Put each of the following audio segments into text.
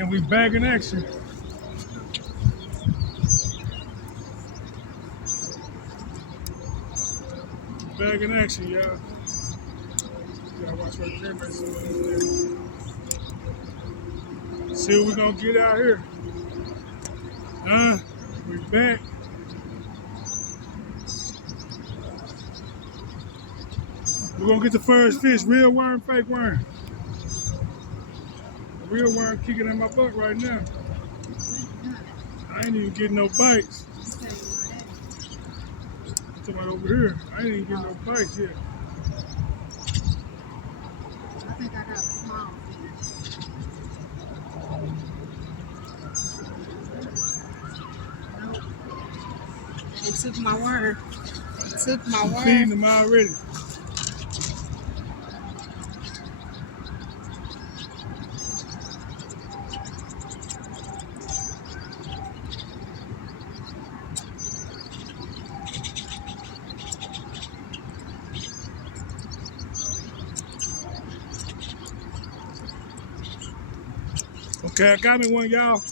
And we back in action. Back in action, y'all. Gotta watch my camera. See what we gonna get out here. We back. We're gonna get the first fish, real worm, fake worm. Real worm kicking in my butt right now. I ain't even getting no bites. I'm talking about over here. I ain't even getting no bites yet. I think I got a small fish. Nope. It took my worm. It took my worm. Feeding them already. Okay, I got me one, y'all.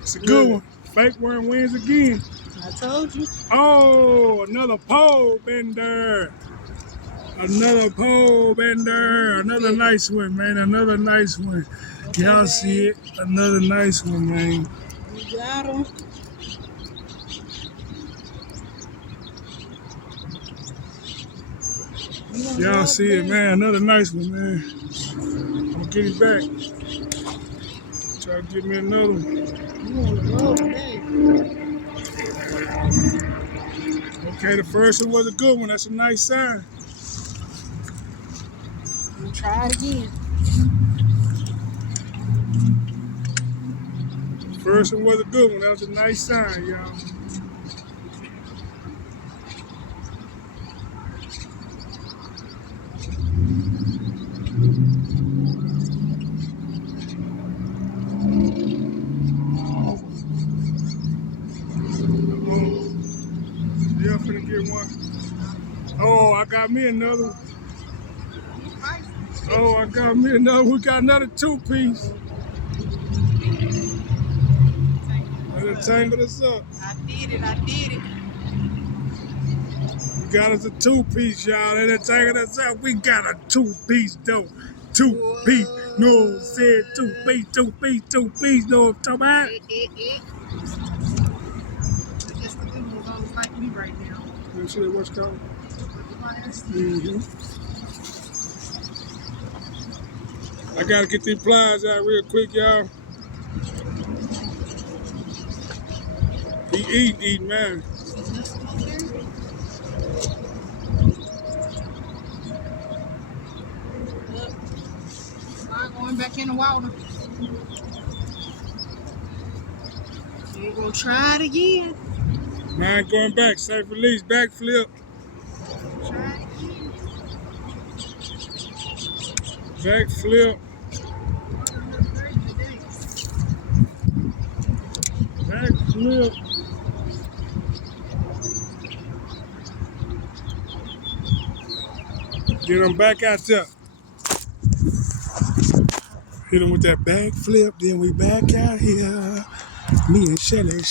It's a good one. Fake worm wins again. I told you. Oh, another pole bender. Another pole bender. Another nice one, man. Another nice one. Y'all see it? Another nice one, man. You got him. Y'all see it, man. Another nice one, man. I'm gonna get it back. Try to get me another one. You on the road today. Okay, the first one was a good one. That's a nice sign. We'll try it again. First one was a good one. That was a nice sign, y'all. Yeah, I'm finna get one. Oh, I got me another one. Oh, I got me another. We got another 2-piece. It'll tangle us up. I did it. We got us a 2-piece, y'all. It'll tangle us up. We got a 2-piece, though. 2-piece. No, said 2-piece, 2-piece. No, I'm talking about. I guess the good ones always like me right now. You see that what's called? I gotta get these pliers out real quick, y'all. He eating, man. Mine going back in the water. We're gonna try it again. Mine going back. Safe release, backflip. Try it again. Backflip. Backflip. Get them back out there. Hit them with that backflip, then we back out here. Me and Shelly.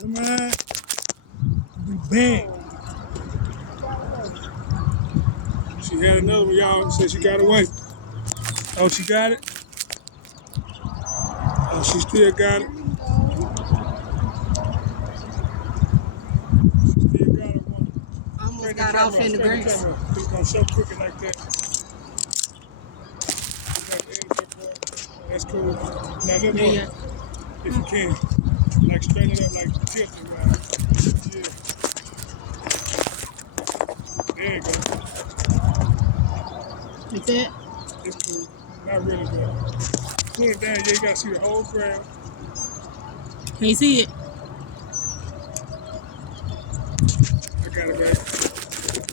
Come on. We back. She had another one, y'all. Said she got away. Oh, she got it? Oh, she still got it. Still got it one. Almost got off in the grass. It's gonna show quicker like that. That's cool. Now look more, if you can. Like straighten it up, like tilt it right. Yeah. There you go. Like that? It's cool. Not really good. Pull it down, yeah, you gotta see the whole ground. Can you see it? I got it, babe.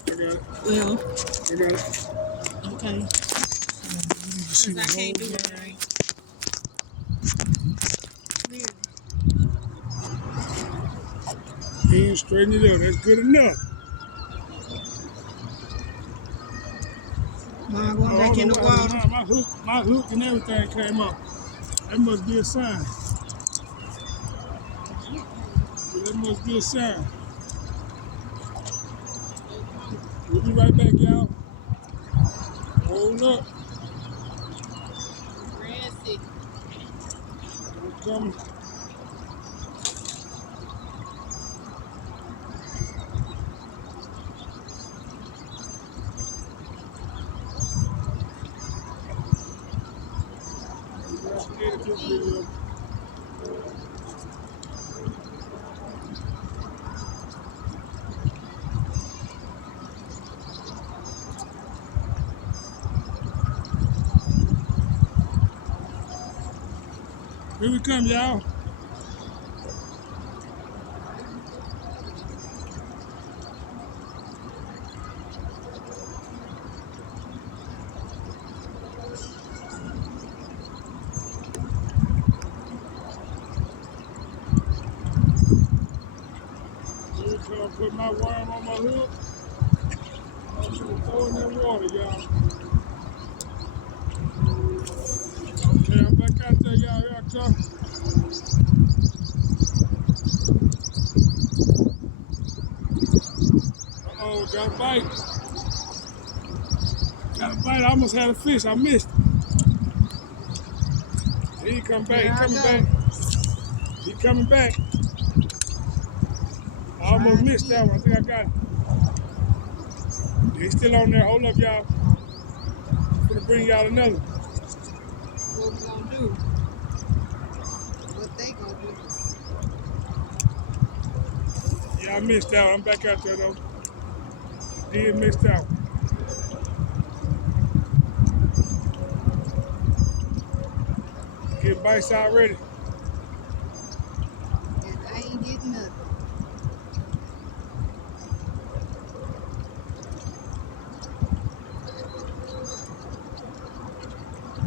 I got it. Well. I got it. Okay. Because I can't do it right. He ain't straighten it up. That's good enough. Mom going Oh, I back don't in know the what happened. water. My hook and everything came up. That must be a sign. That must be a sign. We'll be right back, y'all. Hold up. Grassy. I'm coming. Here we come, y'all. Here we come. Put my worm on my hook. I'm gonna throw in that water, y'all. Okay, I'm back out there, y'all. Here I come. Uh-oh, got a bite. Got a bite. I almost had a fish. I missed. Here he come back. He Here I coming go. back. He coming back. I Try almost it missed that again. one. I think I got it. He's still on there. Hold up, y'all. I'm gonna bring y'all another one. What we gonna do? What they gonna do? Yeah, I missed that one. I'm back out there, though. Did miss that one. Get bites already. And I ain't getting nothing.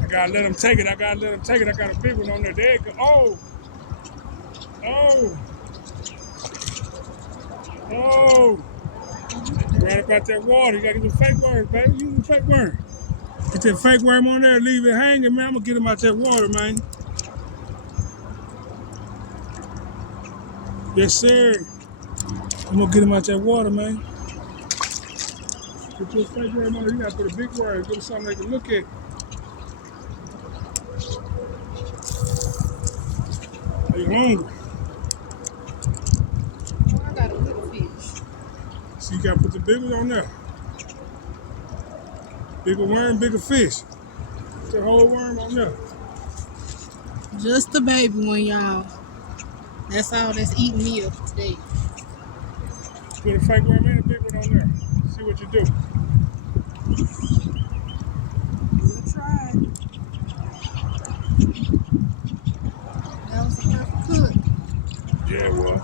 I gotta let him take it. I gotta let him take it. I got a big one on there. There it go. Oh, oh, oh. Right about that water. You gotta get the fake worms, baby. Use the fake worm. Get that fake worm on there. Leave it hanging, man. I'm gonna get him out that water, man. Yes, sir. I'm gonna get him out that water, man. Put your fake worm on there. You gotta put a big worm. Give him something they can look at. They hungry. Oh, I got a little fish. So you gotta put the big one on there. Bigger worm, bigger fish. Put the whole worm on there. Just the baby one, y'all. That's all that's eating me up today. Put a fake worm and a big one on there. See what you do. We'll try. That was the perfect cook. Yeah, well.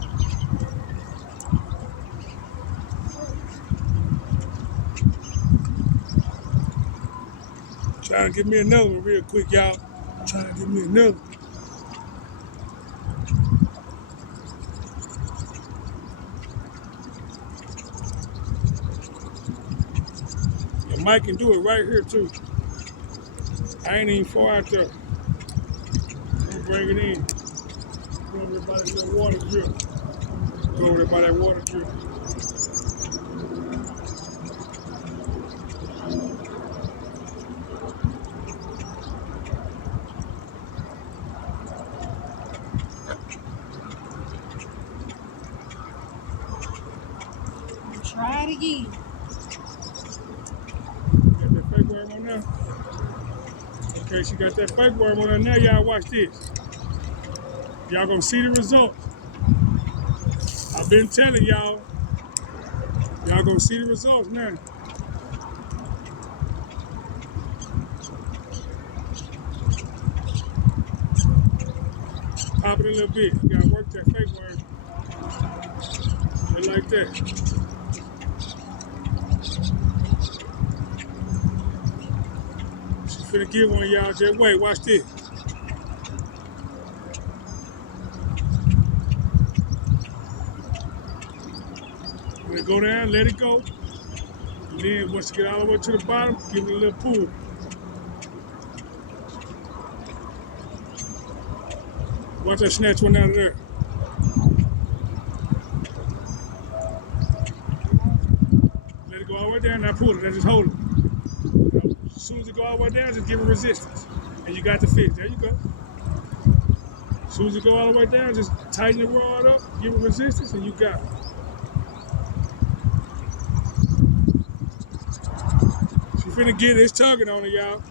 Trying to give me another one real quick, y'all. Trying to give me another one. And Mike can do it right here, too. I ain't even far out there. I'm gonna bring it in. Go over there by that little water drip. Go over there by that water drip. We'll try it again. Got that fake worm on there? Okay, she got that fake worm on there. Now, y'all watch this. Y'all gonna see the results. I've been telling y'all. Y'all gonna see the results now. Pop it a little bit. You gotta work that fake worm. Just like that. She finna get one, y'all. Just wait. Watch this. Let it go down. Let it go. And then once you get all the way to the bottom, give it a little pull. Watch her snatch one out of there. Let it go all the way down, now pull it, now just hold it. Now, as soon as it go all the way down, just give it resistance. And you got the fish, there you go. As soon as it go all the way down, just tighten the rod up, give it resistance, and you got it. She finna get it, it's tugging on her, y'all.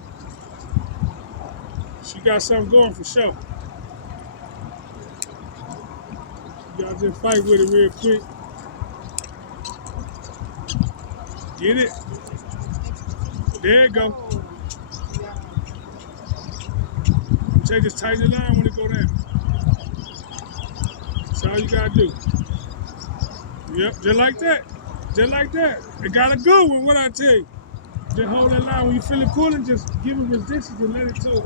She got something going for sure. Y'all just fight with it real quick. Get it? There you go. Take this tighten the line when it go down. That's all you gotta do. Yep, just like that. Just like that. It got a good one, what I tell you. Just hold that line. When you feel it pulling, just give it resistance and let it to it.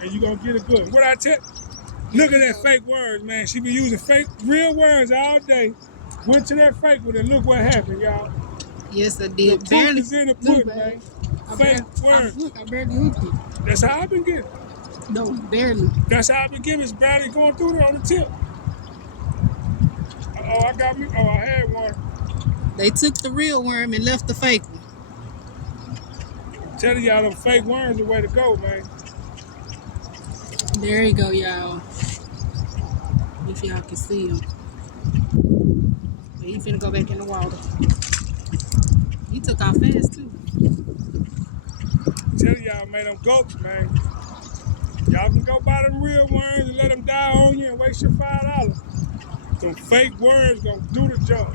And you're gonna get it good. What I tell you, look at that fake words, man. She be using fake, real words all day. Went to that fake one and look what happened, y'all. Yes, I The did. proof Barely. is in the Look, pudding, man. I Fake barely, words. look, I barely hooked it. That's how I've been getting. No, barely. That's how I've been getting. It's barely going through there on the tip. Oh, I got me. Oh, I had one. They took the real worm and left the fake one. I'm telling y'all, them fake worms the way to go, man. There you go, y'all. If y'all can see him. But he finna go back in the water. He took off fast, too. I'm telling y'all, man, them goats, man. Y'all can go buy them real worms and let them die on you and waste your $5. Them fake worms gonna do the job.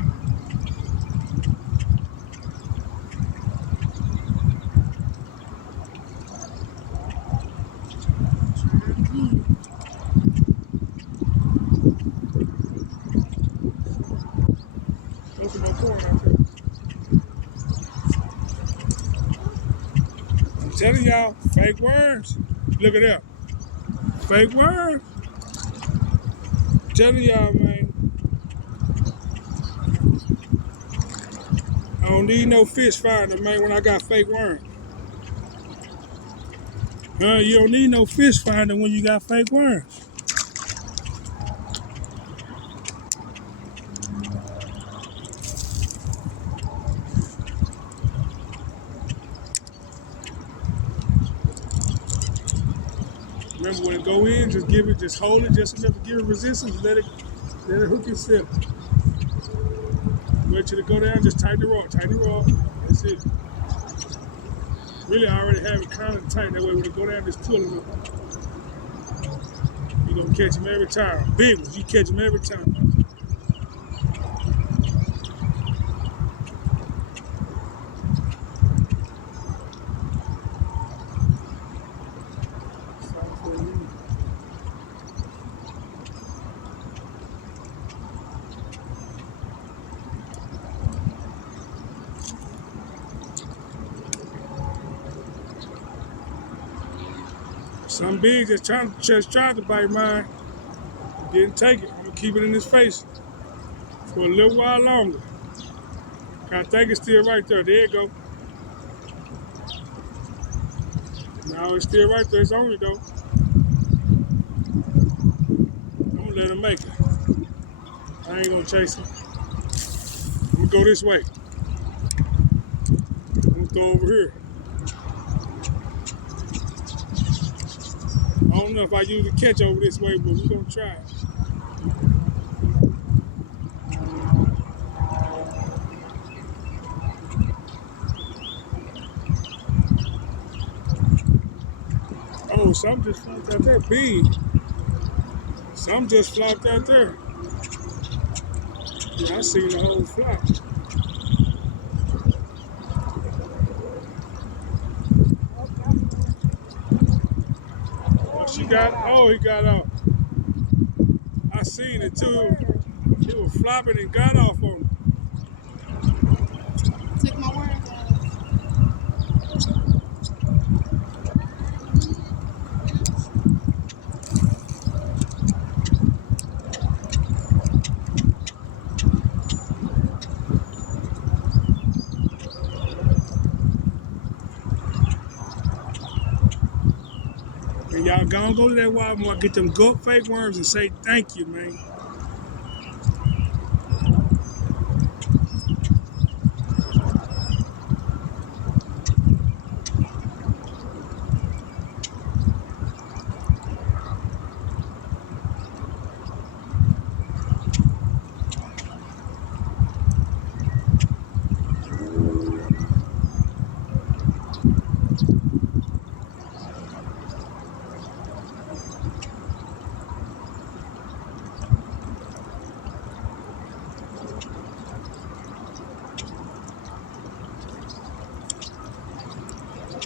Those are my corn out there. I'm telling y'all, fake worms. Look at that. Fake worms. I'm telling y'all, man. I don't need no fish finder, man, when I got fake worms. You don't need no fish finder when you got fake worms. Remember, when it go in, just hold it just enough to give it resistance. Let it hook itself. Wait till it go down, just tighten the rod. That's it. Really, I already have it kind of tight. That way, when it go down, just pull it up. You're gonna catch them every time. Big ones, you catch them every time. Some big just tried to bite mine. Didn't take it. I'm gonna keep it in his face for a little while longer. I think it's still right there. There you go. No, it's still right there. It's on it though. I'm gonna let him make it. I ain't gonna chase him. I'm gonna go this way. I'm gonna throw over here. I don't know if I usually catch over this way, but we're gonna try it. Oh, some just flopped out there. Big. Some just flopped out there. Yeah, I seen the whole flop. What she got? Oh, he got off. I seen it too. He was flopping and got off on me. Took my worm. And y'all gonna go to that Walmart, get them gut fake worms and say thank you, man.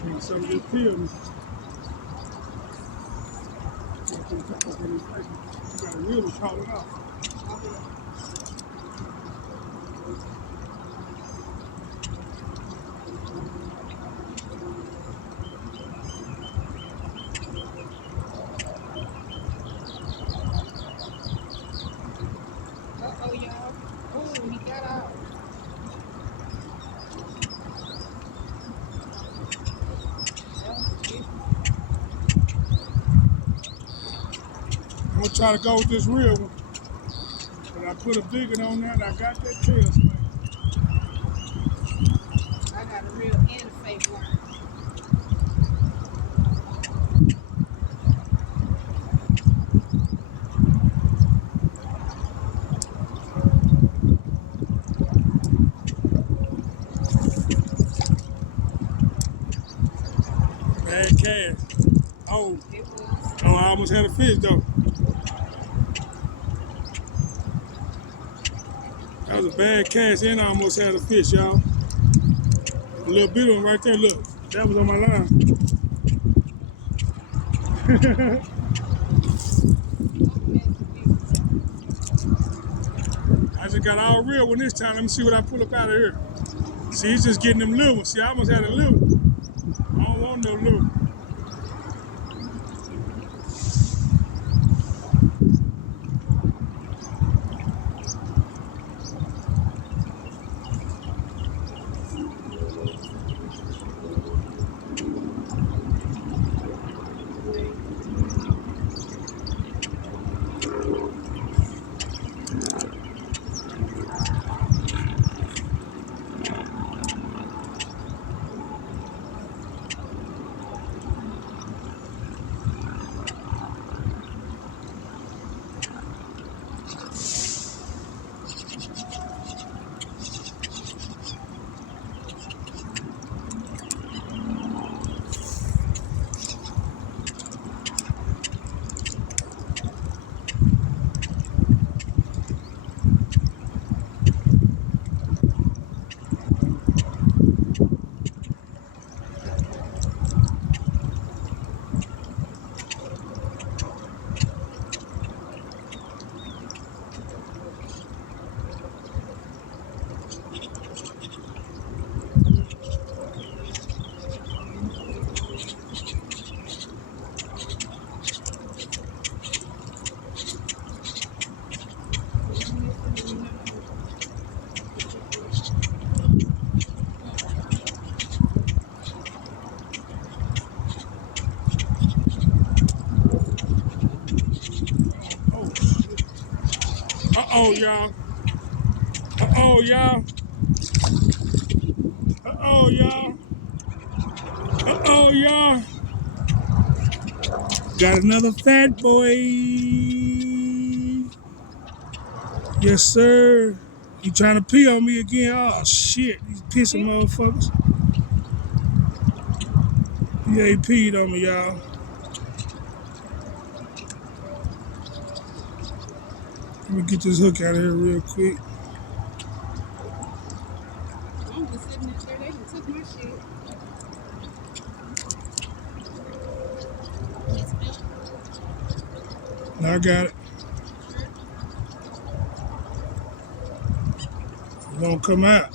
And some of this peel, you gotta really call it off. Uh-oh, y'all. Oh, he got out. I'm gonna try to go with this real one. But I put a big one on that, I got that tail spike. I got a real and a fake worm. Bad cast. Oh, It was. oh, I almost had a fish though. That was a bad cast and I almost had a fish, y'all. A little bit of one right there, look. That was on my line. I just got all real one this time. Let me see what I pull up out of here. See, he's just getting them little ones. See, I almost had a little one. I don't want no little one. Uh-oh, y'all. Uh-oh, y'all. Uh-oh, y'all. Uh-oh, y'all. Got another fat boy. Yes, sir. He trying to pee on me again. Oh, shit. These pissing motherfuckers. Yeah, he peed on me, y'all. Let me get this hook out of here real quick. I'm just sitting up there. They done took my shit. It's milk. Now I got it. It won't come out.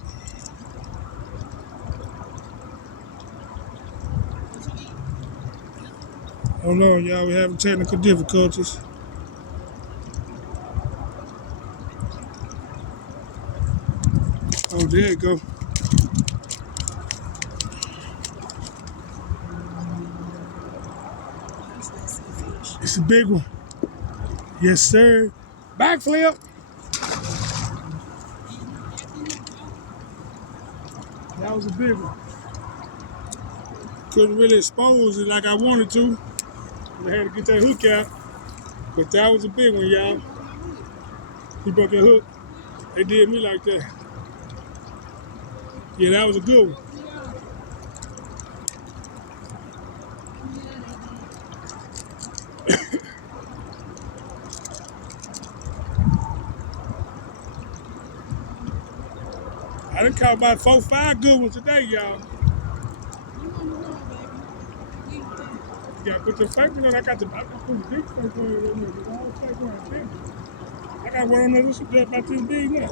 Hold on, y'all. We're having technical difficulties. Oh, there you go. What's that sea fish? It's a big one. Yes, sir. Backflip. That was a big one. Couldn't really expose it like I wanted to. I had to get that hook out. But that was a big one, y'all. He broke that hook. They did me like that. Yeah, that was a good one. I done caught about 4, 5 good ones today, y'all. You gotta put your fake one on. I got the big fake one in there. The all fake one big. I got one on there that's about this big now.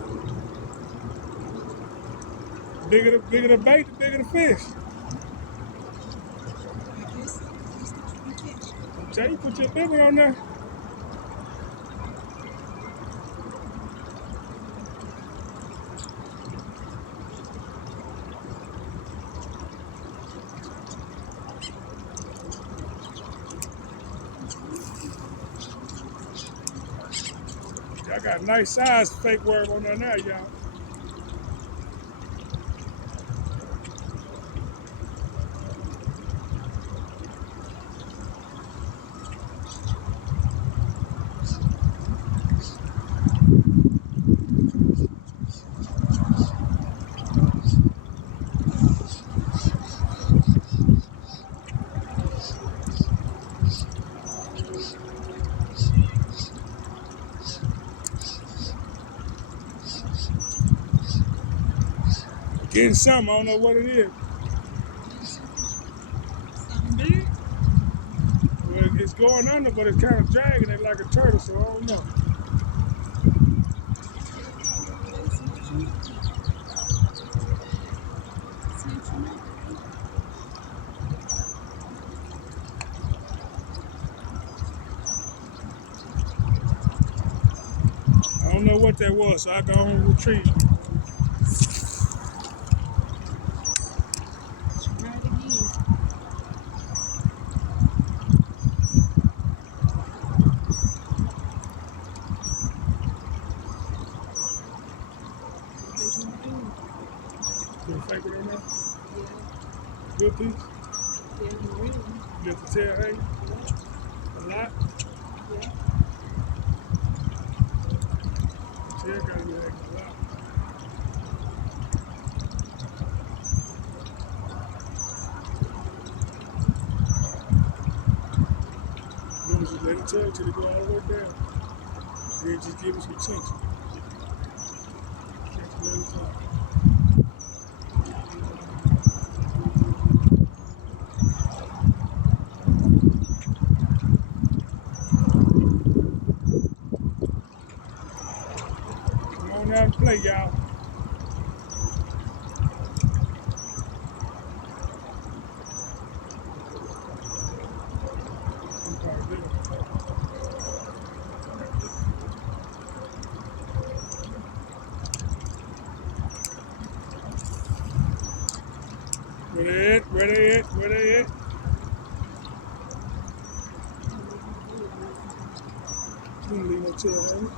Bigger the bait, the bigger the fish. I'm telling you, put your big one on there. I got a nice size fake worm on there now, y'all. Getting something, I don't know what it is. Well, it's going under, but it's kind of dragging it like a turtle, so I don't know. I don't know what that was, so I go on and retrieve it. You fake it on there? Good piece? You have to tell, hey? A lot? Tail gotta be acting a lot. You just let it tell till it go all the way down. Then just give it some tension. Just let it talk. Come on out and play, y'all. Where they at? Where they at? Where they at? You don't leave no tail, honey.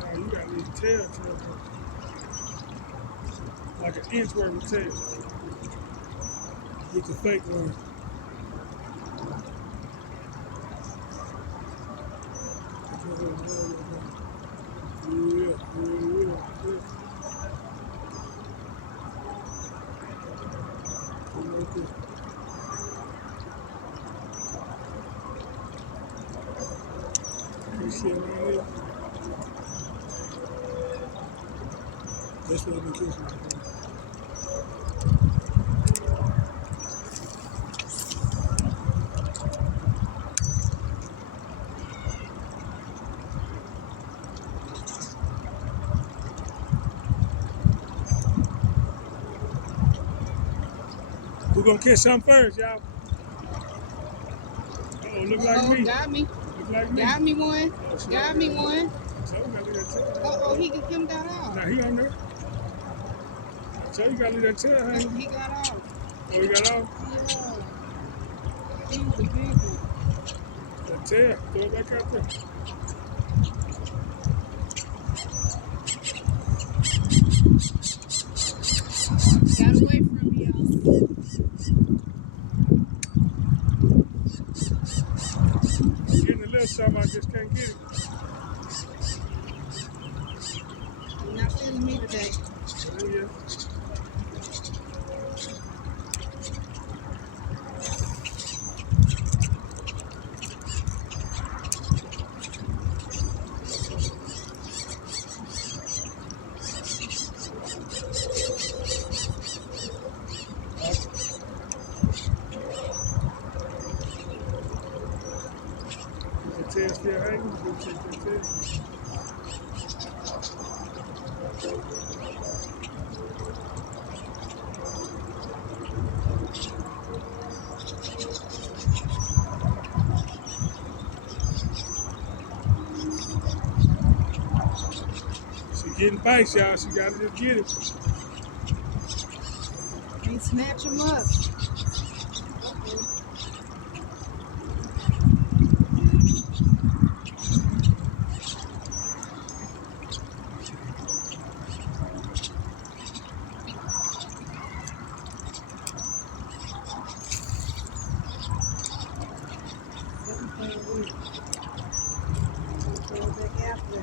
No, you gotta leave the tail to it. Like an inch worth of tail. With the fake one. Yeah. You see it right here? That's what I've been kissing. We're gonna catch some first, y'all. Oh, look like me. Got me. Look like me. Got me one. Oh, Got me one. So you gotta leave that tail. Oh, him got off. Now he on there. So you gotta leave that tail, honey. He got off. Oh, he got off? Yeah. tell. Throw it back out there. Got away from me, y'all. Getting a little something, I just can't get it. You're not feeling me today. Oh, yeah. The tail still hanging. Go check the tail. She getting bites, y'all. She gotta just get it. Can't snatch them up. Go back after.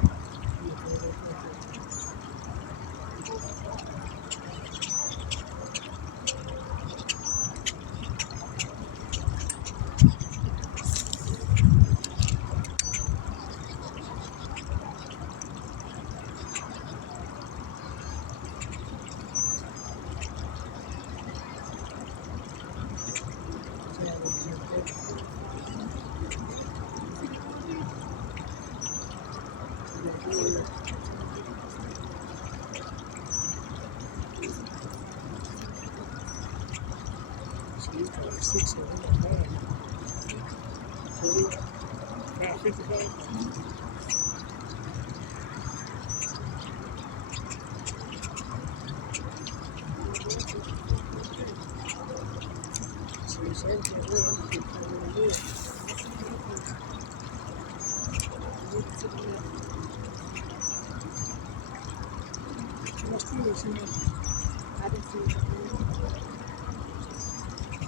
She's like 6 or 5. 55. See, something really good. What's good? She I didn't see it.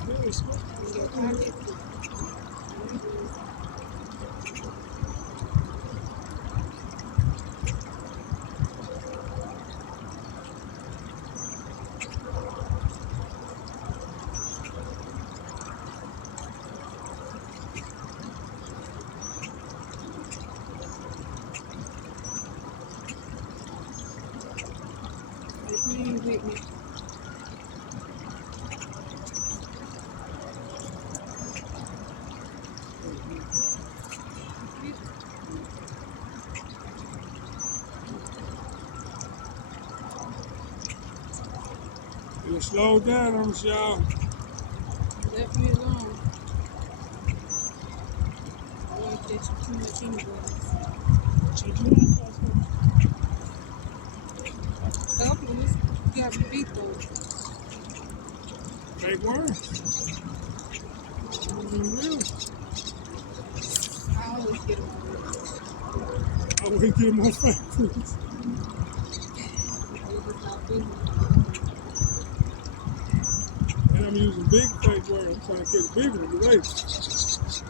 really smart. In your pocket. If you ain't with me, It'll slow down on us, y'all. left me alone. I want to catch too much anyway. She doing Couple, you got me beat though. fake worms. Really? I always get them already. I always get more fake worms. They just not beating. And I'm using big fake worms. I'm trying to catch big ones today.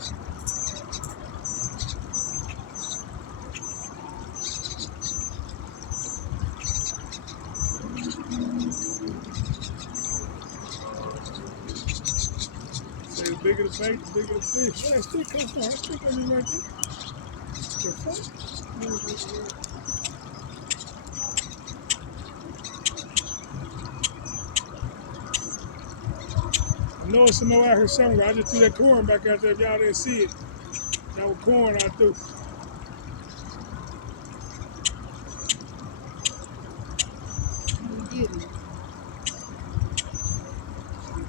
Say the bigger the bait, the bigger the fish. Where that stick come from? That stick on me right there. The fuck? I know it's some more out here somewhere. I just threw that corn back out there if y'all didn't see it. That was corn I threw. You get it.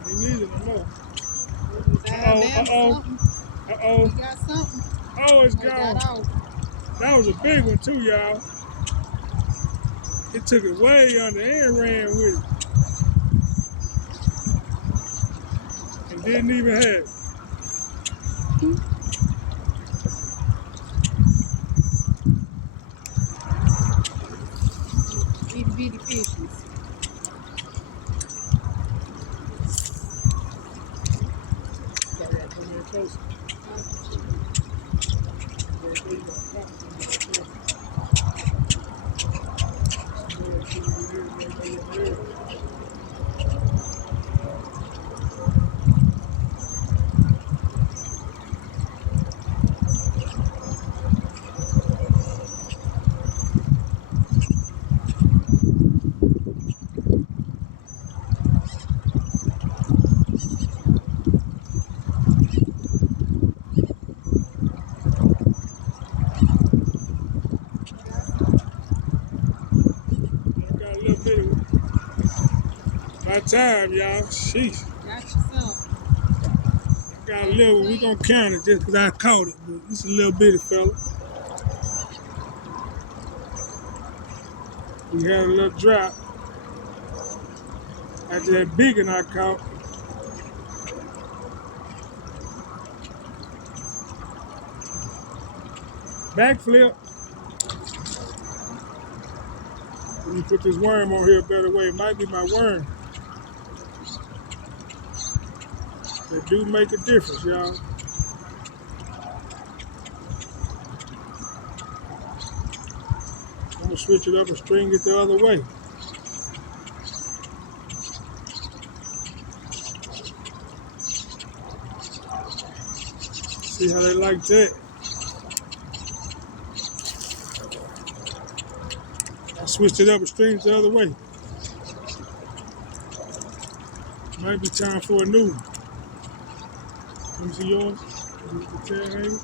Me neither, I know. Dive down something. Uh-oh. You got something. Oh, it's Oh, it gone. got off. That was a big one too, y'all. It took it way under and ran with it. And didn't even have it. closer. I got a little bit of my time, y'all. Sheesh. Got yourself. Got a little one. We gonna count it just because I caught it, but it's a little bitty fella. We had a little drop after that big one I caught. Backflip. Let me put this worm on here a better way. It might be my worm. That do make a difference, y'all. I'm gonna switch it up and string it the other way. See how they like that. I switched it up and stringed it the other way. Might be time for a new one. Let me see yours. The tail hanger.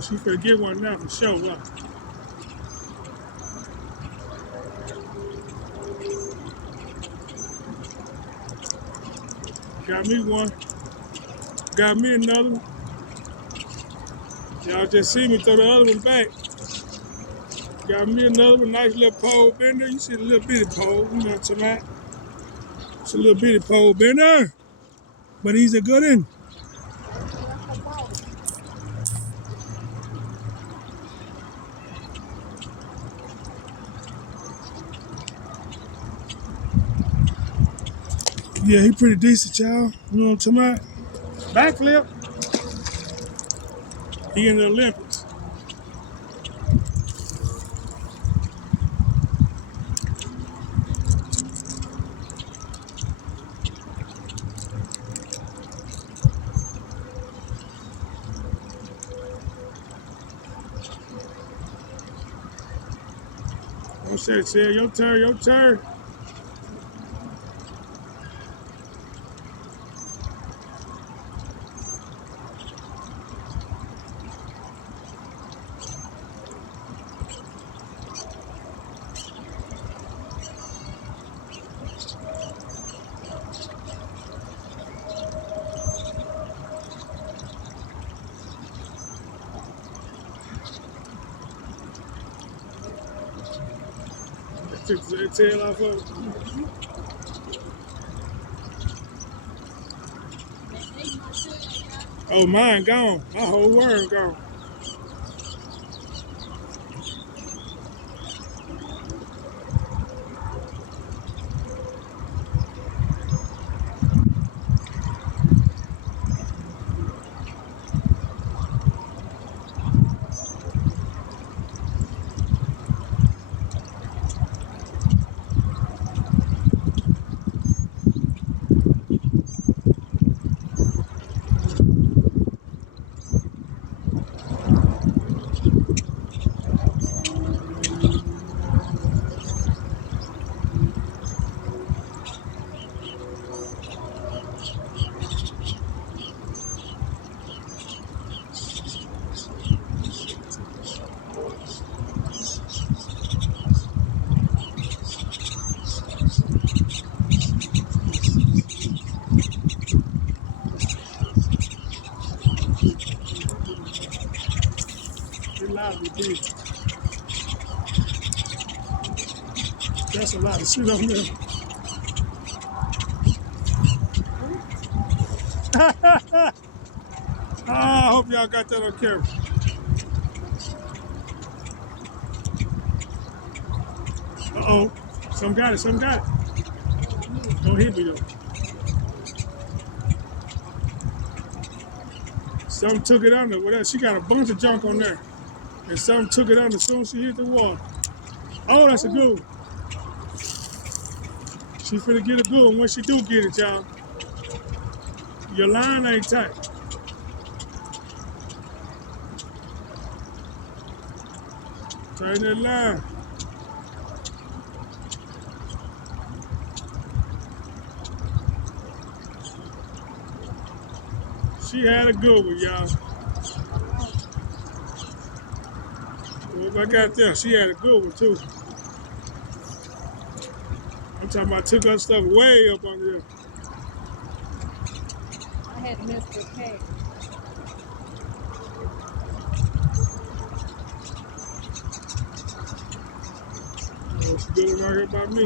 She finna get one now for sure. Wow. Got me one. Got me another one. Y'all just see me throw the other one back. Got me another one. Nice little pole bender. You see the little bitty pole. You know what I'm talking about? It's a little bitty pole bender. But he's a good one. Yeah, he pretty decent, y'all. You know what I'm talking about? Backflip. He in the Olympics. I said, your turn, your turn. Took the tail off of it. Oh, mine gone. My whole worm gone. It loud with this. That's a lot of shit on there. I hope y'all got that on camera. Uh-oh. Some got it. Some got it. Don't hit me, though. Some took it under. Whatever. She got a bunch of junk on there. And some took it under as soon as she hit the wall. Oh, that's a good one. She finna get a good one. When she do get it, y'all, your line ain't tight. Tighten that line. She had a good one, y'all. What I got there? She had a good one, too. I'm talking about took her stuff way up under there. I had to mess with Pat. Oh, she good one right here by me.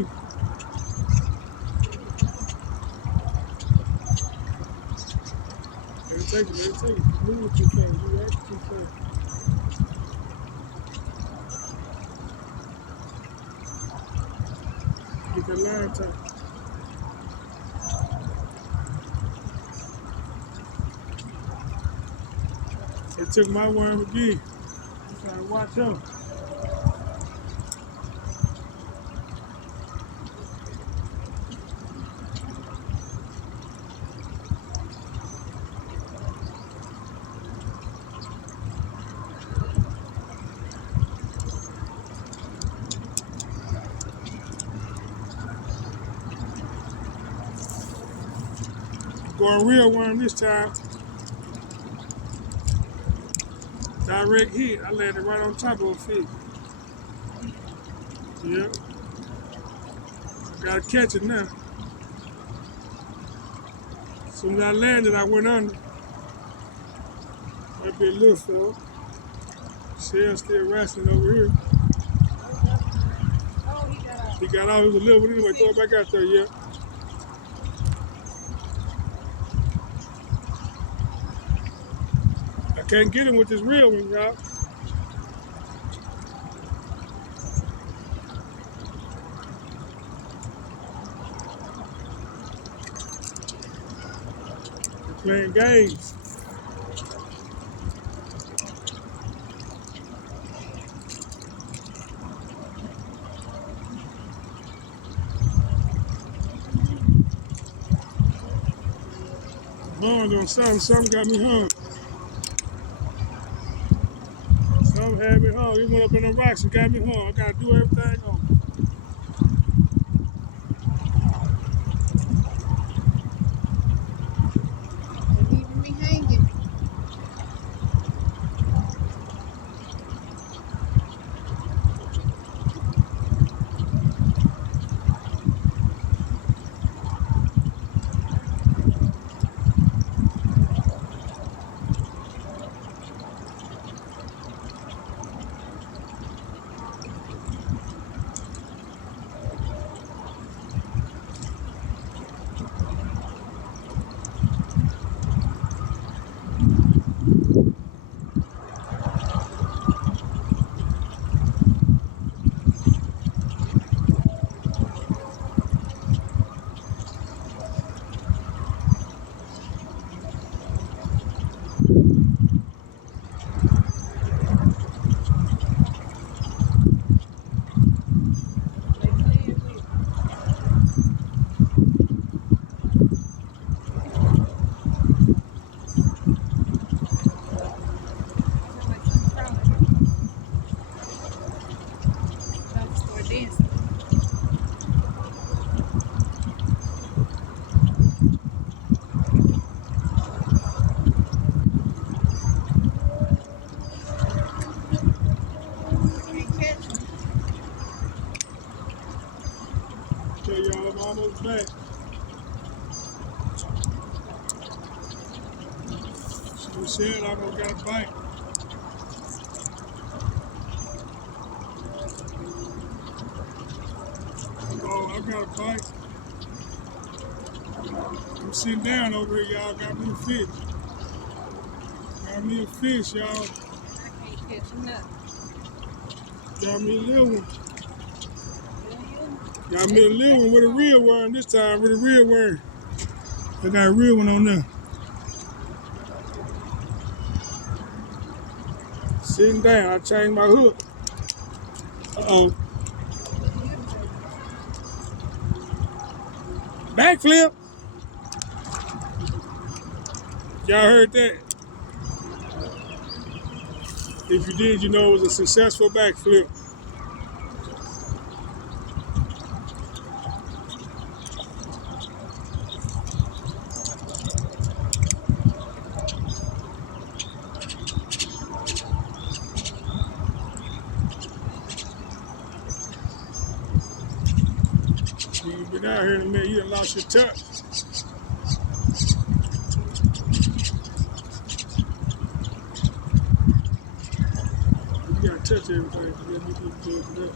Let it take it, let it take it. Move it too fast. You acting too fast. Get that line tight. It took my worm again. I'm trying to watch her. Going real worm this time. Direct hit. I landed right on top of her feet. Yep. Gotta catch it now. As soon as I landed, I went under. Might be a little slow. Shell's still wrestling over here. Oh, he got out. He got out. He was a little one anyway. Throw it back out there, yeah. I can't get him with this real one, y'all. Playing games. Hung on something. Something got me hung. Something had me hung. He went up in the rocks and got me hung. I gotta do everything on. They're leaving me hanging. They playing with. Sound like something crawling. About to start dancing. Can't catch them. Tell y'all I'm almost back. She said I almost got a bite. Oh, I got a bite. I'm sitting down over here, y'all. Got me fit. Got me a fish, y'all. I can't catch nothing. Got me a little one. Yeah, Got me a little one with a real worm this time, with a real worm. I got a real one on there. Sitting down, I changed my hook. Uh-oh. Backflip. Y'all heard that? If you did, you know it was a successful backflip. You've been out here in a minute, you done lost your touch. You gotta touch everything. You gotta do it.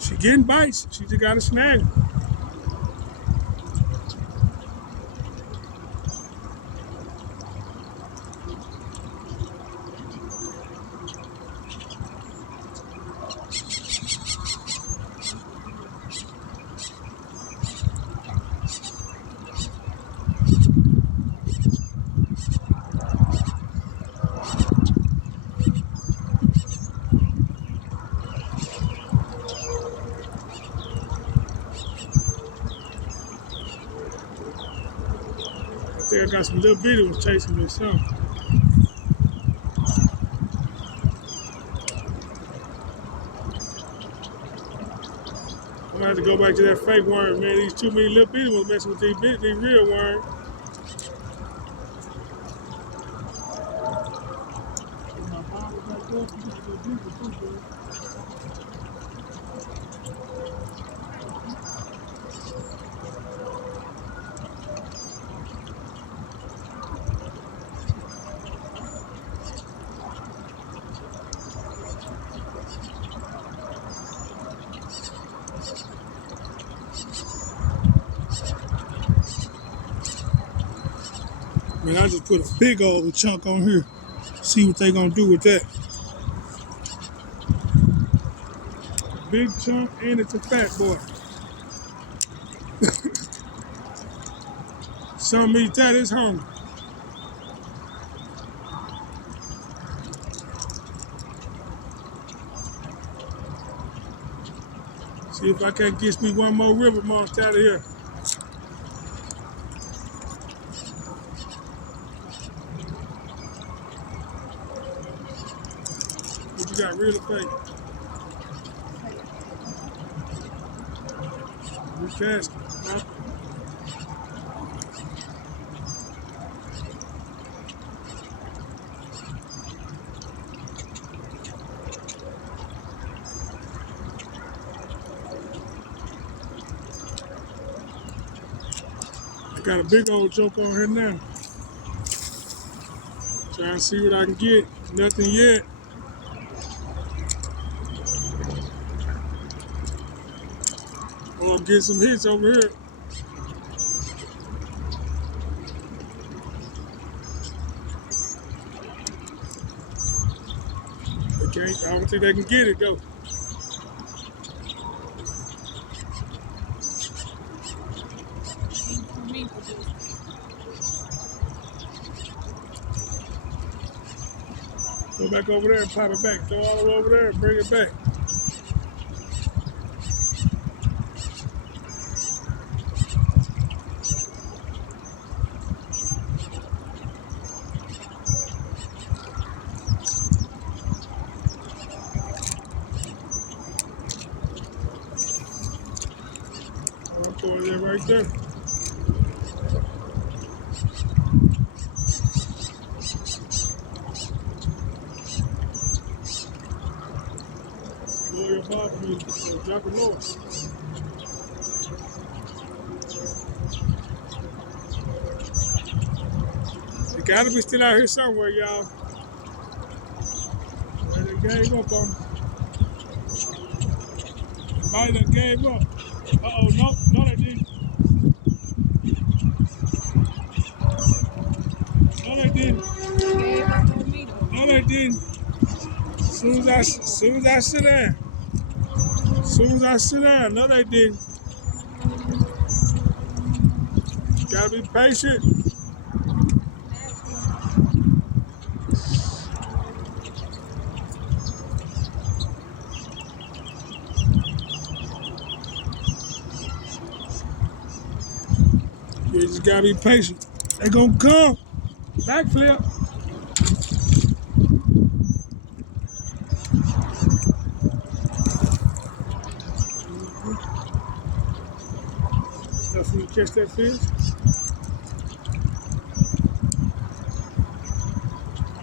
She getting bites. She just gotta snag them. I think I got some little bitty ones chasing me, so. I'm gonna have to go back to that fake worm, man. These too many little bitty ones messing with these real worms. Man, I just put a big old chunk on here. See what they gonna do with that. Big chunk and it's a fat boy. Some eat that is hungry. See if I can't get me one more river monster out of here. What you got, real or fake? We cast it. Huh? I got a big old joke on here now. Trying to see what I can get. Nothing yet. Or get some hits over here. Okay, I don't think they can get it though. Go back over there and pop it back. Go all the way over there and bring it back. I'll throw it there right there. Lower your bottom, drop it lower. Gotta be still out here somewhere, y'all. They gave up on him. Might have gave up. Uh-oh, no, they didn't. No, they didn't. No, they didn't. Soon as I sit down. No, they didn't. Gotta be patient. You just gotta be patient. They gonna come. Backflip. Enough for you to catch that fish.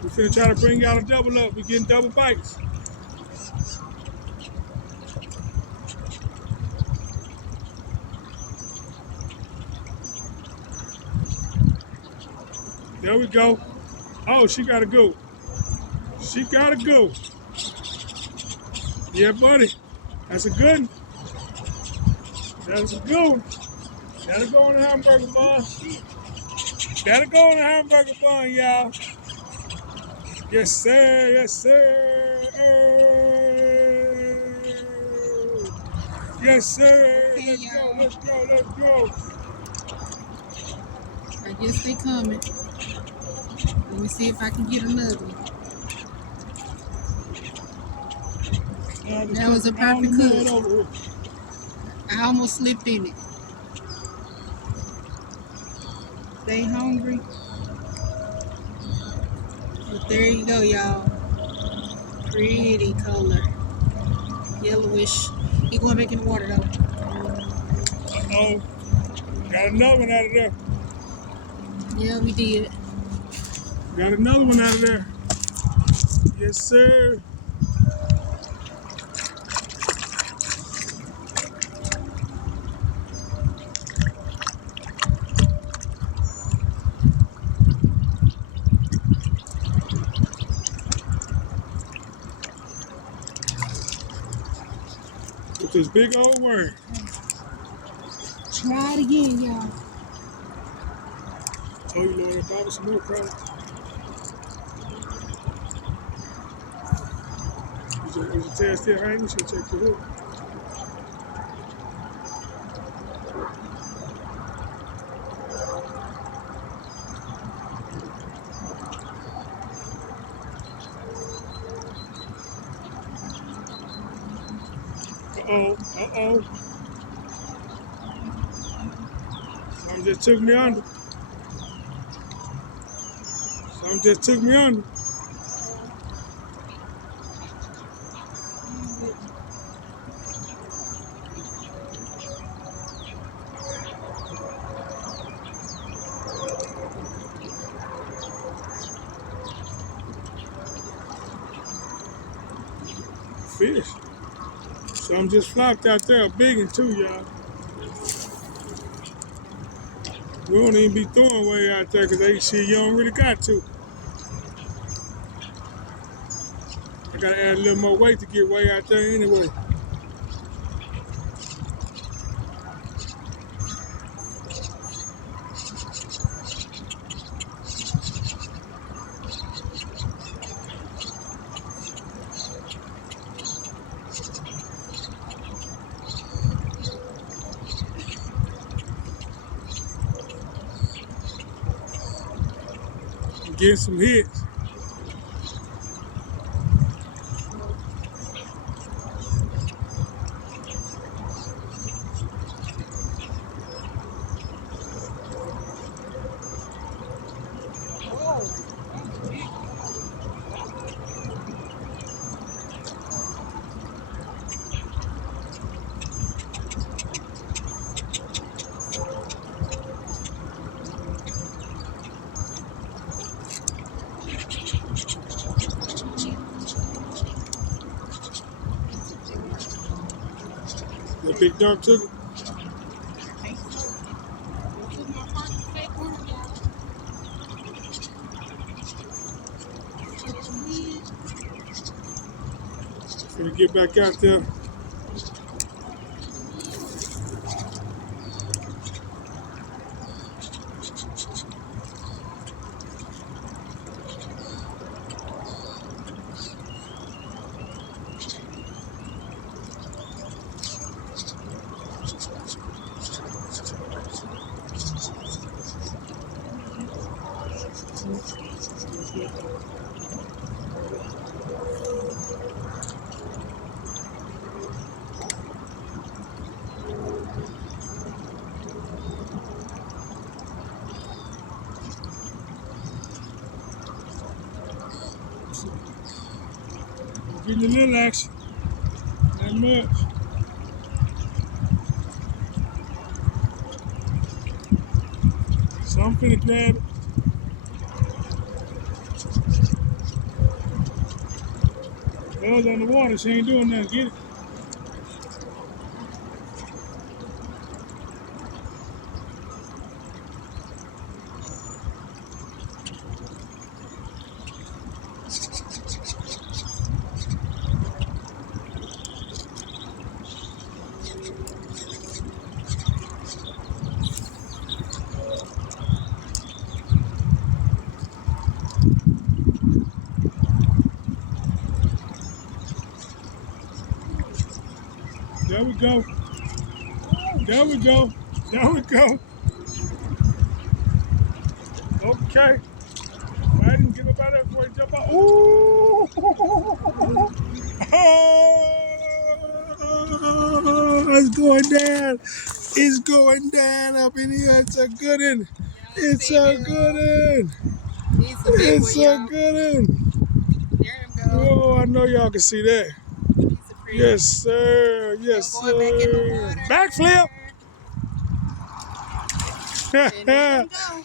We finna try to bring y'all a double up. We getting double bites. There we go. Oh, she gotta go. She gotta go. Yeah, buddy. That's a good one. That's a good one. Gotta go on the hamburger bun. Gotta go on the hamburger bun, y'all. Yes, sir. Yes, sir. Yes, sir. Hey, Let's go. y'all. Let's go. Let's go. I guess they coming. Let me see if I can get another one. That was a perfect cook. I almost slipped in it. Stay hungry. But there you go, y'all. Pretty color. Yellowish. He going back in the water though. Uh-oh. Got another one out of there. Yeah, we did. Got another one out of there. Yes, sir. With this big old worm. Try it again, y'all. Oh, you Lord, if I was some more product. Is your tail still hanging? Should check the hook. Uh-oh. Something just took me under. Fish. Some just flopped out there, a big one too, y'all. We don't even be throwing way out there because they shit you don't really got to. I gotta add a little more weight to get way out there anyway. Getting some hits. The big dump took it. Gonna get back out there. Getting a little action. Not much. So I'm finna grab it. Bell's on the water. She ain't doing nothing. Get it. There we go. There we go. There we go. Okay. I didn't get up out of there before he jumped out. Ooh! Oh, it's going down. It's going down up in here. It's a good one. It's a good one. It's a good one. There you go. Oh, I know y'all can see that. Yes, sir. Yes, sir. Backflip.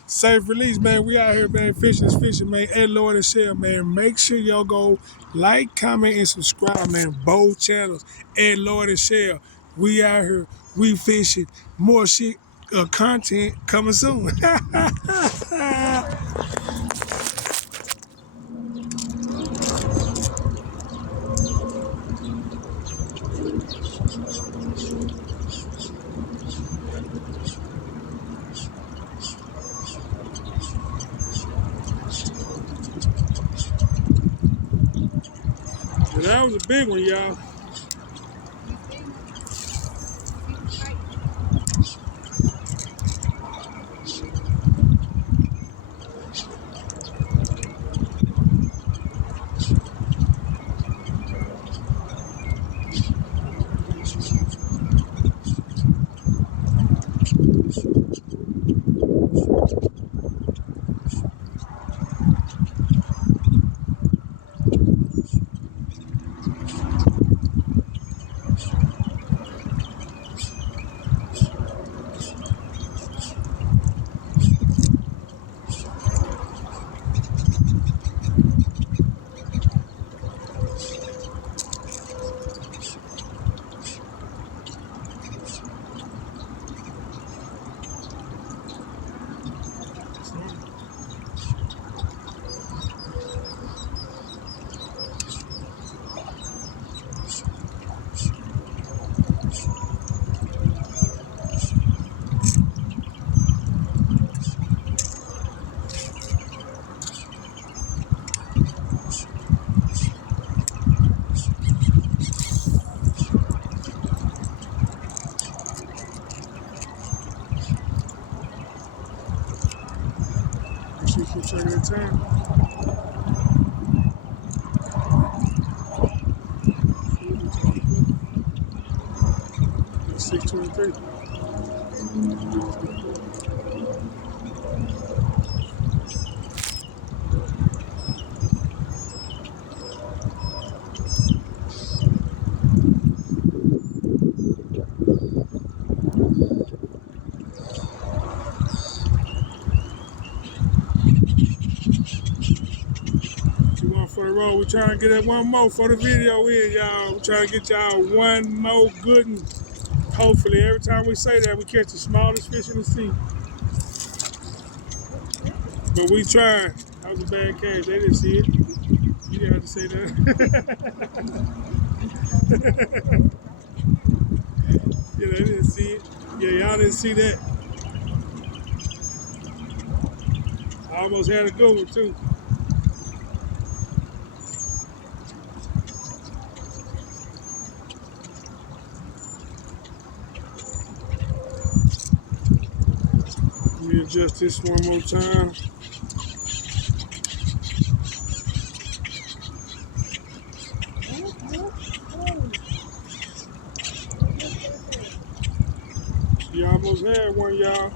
Safe release, man. We out here, man. Fishing is fishing, man. Ed Lloyd and Shell, man. Make sure y'all go like, comment, and subscribe, man. Both channels. Ed Lloyd and Shell. We out here. We fishing. More shit, content coming soon. That was a big one, y'all. Keep taking the time. 6:23. For the road, we're trying to get that one more for the video in, y'all. We're trying to get y'all one more good one. Hopefully, every time we say that, we catch the smallest fish in the sea. But we tried. That was a bad catch. They didn't see it. You didn't have to say that. Yeah, they didn't see it. Yeah, y'all didn't see that. I almost had a good one too. Let me adjust this one more time. You almost had one, y'all.